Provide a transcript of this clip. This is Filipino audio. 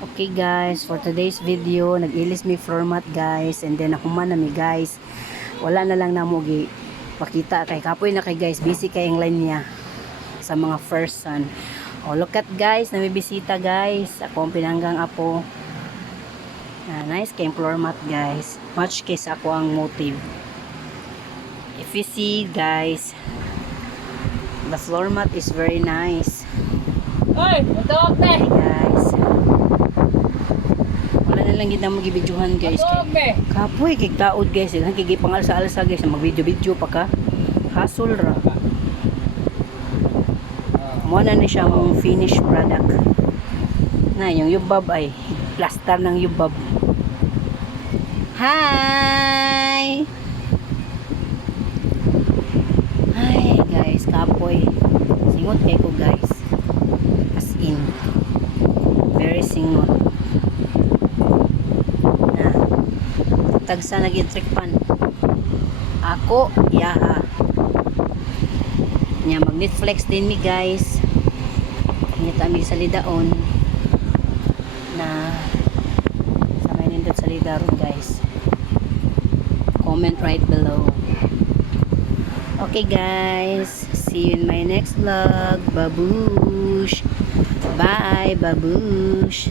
Okay guys, for today's video, nag-ilis mi floor mat guys, and then nakuman na mi guys. Wala na lang namo gi pakita kay kapoy na kay guys, busy kay ang line niya sa mga first son. Oh, look at guys, namibisita guys. Ako ang pinanggang apo. Nice kay floor mat guys. Much kay sa ako ang motive. If you see guys, the floor mat is very nice. Oy, ito Hey pe. guys. Wala na lang gid na magibidyohan guys. Ito pe. Kapoy kay kaod guys, lang kay pangalsa-alsa guys, magvideo-video pa ka. Hassle ra. Mo na ni siya mong finished product. Na yung yubab ay plaster ng yubab. Hi. Hi guys, kapoy. Singot kay ko guys. As in very singot. Tagsa nag-trick pan ako yaha nya mag Netflix din mi guys nya tami sa lidaon na sa may nindot sa lidaron guys. Comment right below. Okay guys, see you in my next vlog. Babush, bye babush.